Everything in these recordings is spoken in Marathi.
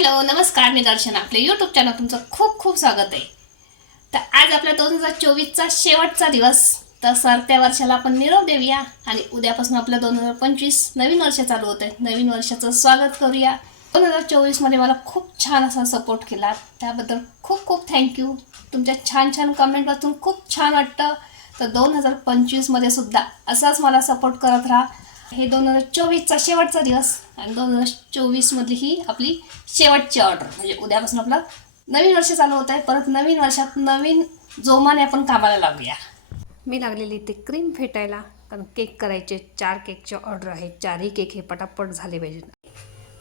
हॅलो नमस्कार मी दर्शन. आपल्या यूट्यूब चॅनल तुमचं खूप खूप स्वागत आहे. तर आज आपल्या दोन हजार चोवीसचा शेवटचा दिवस. तर सरत्या वर्षाला आपण निरोप देऊया आणि उद्यापासून आपलं दोन हजार पंचवीस नवीन वर्ष चालू होतं आहे नवीन वर्षाचं स्वागत करूया. दोन हजार चोवीसमध्ये मला खूप छान असा सपोर्ट केला त्याबद्दल खूप खूप थँक्यू तुमच्या छान छान कमेंट वाचून खूप छान वाटतं. तर दोन हजार पंचवीसमध्ये सुद्धा असाच मला सपोर्ट करत राहा. हे दोन हजार चोवीसचा शेवटचा दिवस आणि दोन हजार चोवीसमधली ही आपली शेवटची ऑर्डर म्हणजे उद्यापासून आपलं नवीन वर्ष चालू होत आहे परत नवीन वर्षात नवीन जोमाने आपण कामाला लागूया. मी लागलेली ते क्रीम फेटायला कारण केक करायचे चार केकचे ऑर्डर आहे चारही केक हे पटापट झाले पाहिजेत.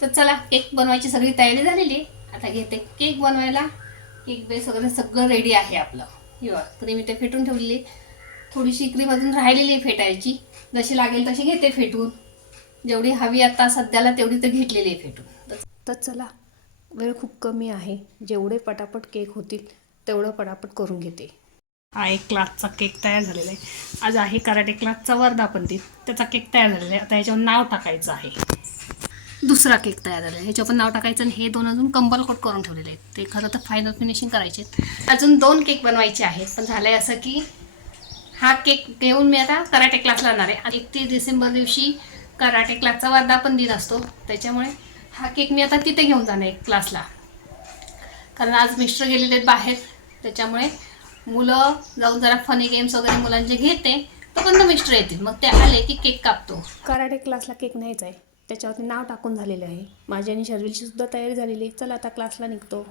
तर चला केक बनवायची सगळी तयारी झालेली आता घेते केक बनवायला. केक बेस वगैरे सगळं रेडी आहे आपलं. बघा क्रीम इथे फेटून ठेवलेली. थोडीशी क्रीम अजून राहिलेली आहे फेटायची. जशी लागेल तशी घेते फेटून. जेवढी हवी आता सध्याला तेवढी तर घेतलेली आहे फेटून. तर चला वेळ खूप कमी आहे. जेवढे पटापट केक होतील तेवढं पटापट करून घेते. हा एक क्लासचा केक तयार झालेला आहे. आज आहे कराटे क्लासचा वर्धापन दिन त्याचा केक तयार झालेला आहे. आता ह्याच्यावर नाव टाकायचं आहे. दुसरा केक तयार झालेला आहे. ह्याच्यावर पण नाव टाकायचं आणि हे दोन अजून कंपल कोट करून ठेवलेले आहेत. ते खरं तर फायनल फिनिशिंग करायचे आहेत. अजून दोन केक बनवायचे आहेत. पण झालंय असं की हा केक घेऊन मी आता कराटे क्लासला जाणार आहे. आणि एकतीस डिसेंबर दिवशी कराटे क्लासचा वर्धापन दिन असतो. त्याच्यामुळे हा केक मी आता तिथे घेऊन जाणार आहे क्लासला कारण आज मिस्टर गेलेले आहेत बाहेर. त्याच्यामुळे मुलं जाऊन जरा फनी गेम्स वगैरे मुलांचे घेते. तोपर्यंत मिस्टर येतील. मग ते आले की केक कापतो. कराटे क्लासला केक न्यायचा आहे. त्याच्यावरती नाव टाकून झालेले आहे. माझी आणि शर्विलची सुद्धा तयारी झालेली आहे. चला आता क्लासला निघतो.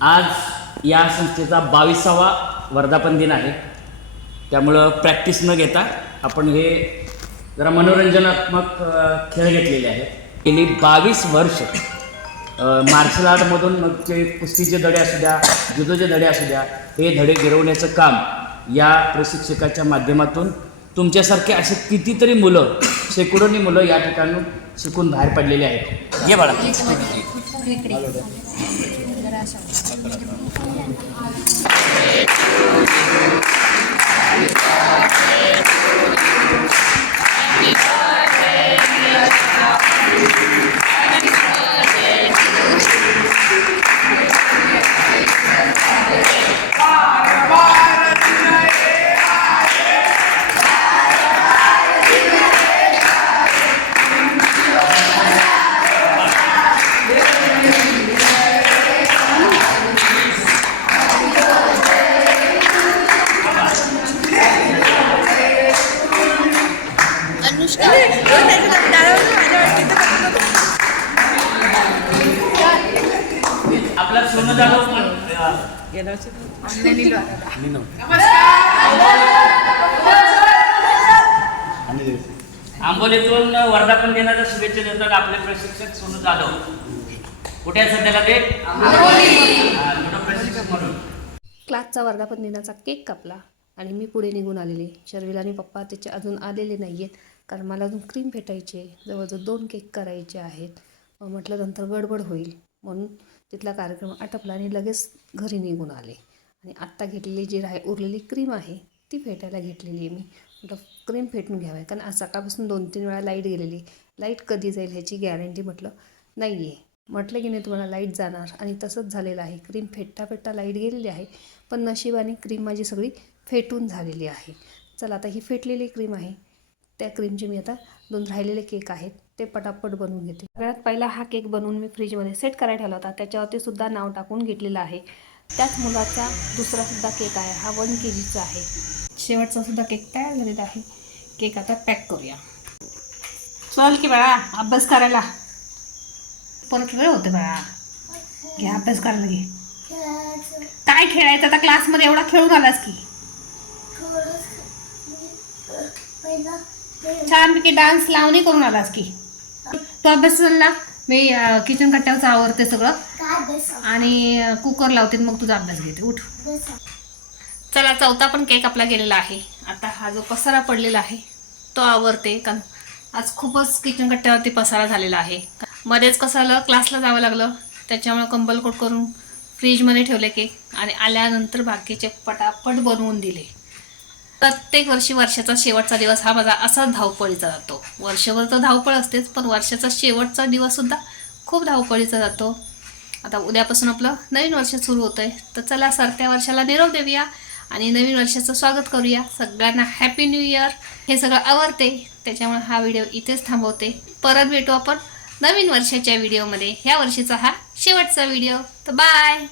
आज या संस्थेचा बावीसावा वर्धापन दिन आहे. त्यामुळं प्रॅक्टिस न घेता आपण हे जरा मनोरंजनात्मक खेळ घेतलेले आहेत. गेली बावीस वर्ष मार्शल आर्टमधून मग ते कुस्तीचे धडे असू द्या जुदोचे धडे असू द्या हे धडे गिरवण्याचं काम या प्रशिक्षकाच्या माध्यमातून तुमच्यासारखे असे कितीतरी मुलं शेकडोनी मुलं या ठिकाणी शिकून बाहेर पडलेले आहेत. ये बाळा. らっしゃる。अ, आंबोलीतून वर्धापन दिनाच्या शुभेच्छा देतात आपले प्रशिक्षक सोनू जाधव. कुठे आहे सध्याला ते हा, मोठं प्रशिक्षक म्हणून? क्लासचा वर्धापन दिनाचा केक कापला आणि मी पुढे निघून आलेले. शर्विल आणि पप्पा त्याचे अजून आलेले नाही आहेत कारण मला अजून क्रीम फेटायचे जवळजवळ दोन केक करायचे आहेत. मग म्हटलं नंतर गडबड होईल. म्हणून तिथला कार्यक्रम आटपला आणि लगेच घरी निघून आले. आणि आत्ता घेतलेली जी राह उरलेली क्रीम आहे ती फेटायला घेतलेली आहे मी. म्हटलं क्रीम फेटून घ्यावी. कारण आज सकाळपासून दोन तीन वेळा लाइट गेलेली. लाइट कधी जाईल ह्याची गॅरंटी म्हटलं नाही आहे म्हटलं की नाही तुम्हाला लाइट जाणार. आणि तसंच झालेलं आहे. क्रीम फेटता फेटता लाइट गेलेली आहे पण नशिबाने क्रीम माझी सगळी फेटून झालेली आहे. चला आता ही फेटलेली क्रीम आहे. त्या क्रीमचे मी आता दोन राहिलेले केक आहेत. ते पटापट बनवून घेते. सगळ्यात पहिला हा केक बनवून मी फ्रीजमध्ये सेट करायला ठेवला होता. त्याच्यावरती सुद्धा नाव टाकून घेतलेलं आहे. त्याच मुलाचा दुसरा सुद्धा केक आहे. हा वन के जीचा आहे. शेवटचा सुद्धा केक तयार झालेला आहे. केक आता पॅक करूया. चल की बाळा अभ्यास करायला. परत वेळ होते बाळा. घे अभ्यास करायला घे. काय खेळायचं? आता क्लासमध्ये एवढा खेळून आलास की. छानपैकी डान्स लावणी करून आलास की. तो अभ्यास चालला मी किचन कट्ट्यावरचं आवरते सगळं. आणि कुकर लावते मग तुझा अभ्यास घेते. उठ. चला चौथा पण केक आपला गेलेला आहे. आता हा जो पसारा पडलेला आहे तो आवरते. कारण आज खूपच किचन कट्ट्यावरती पसारा झालेला आहे. मध्येच कसं आलं क्लासला जावं लागलं त्याच्यामुळे कंबल कोट करून फ्रीजमध्ये ठेवले केक आणि आल्यानंतर बाकीचे पटापट बनवून दिले. प्रत्येक वर्षी वर्षाचा शेवटचा दिवस हा माझा असाच धावपळीचा जातो. वर्षभर तर धावपळ असतेच पण वर्षाचा शेवटचा दिवससुद्धा खूप धावपळीचा जातो. आता उद्यापासून आपलं नवीन वर्ष सुरू होतं आहे तर चला सरत्या वर्षाला निरोप देऊया आणि नवीन वर्षाचं स्वागत करूया. सगळ्यांना हॅपी न्यू इयर हे सगळं आवडते त्याच्यामुळे हा व्हिडिओ इथेच थांबवते. परत भेटू आपण नवीन वर्षाच्या व्हिडिओमध्ये. ह्या वर्षीचा हा शेवटचा व्हिडिओ. तर बाय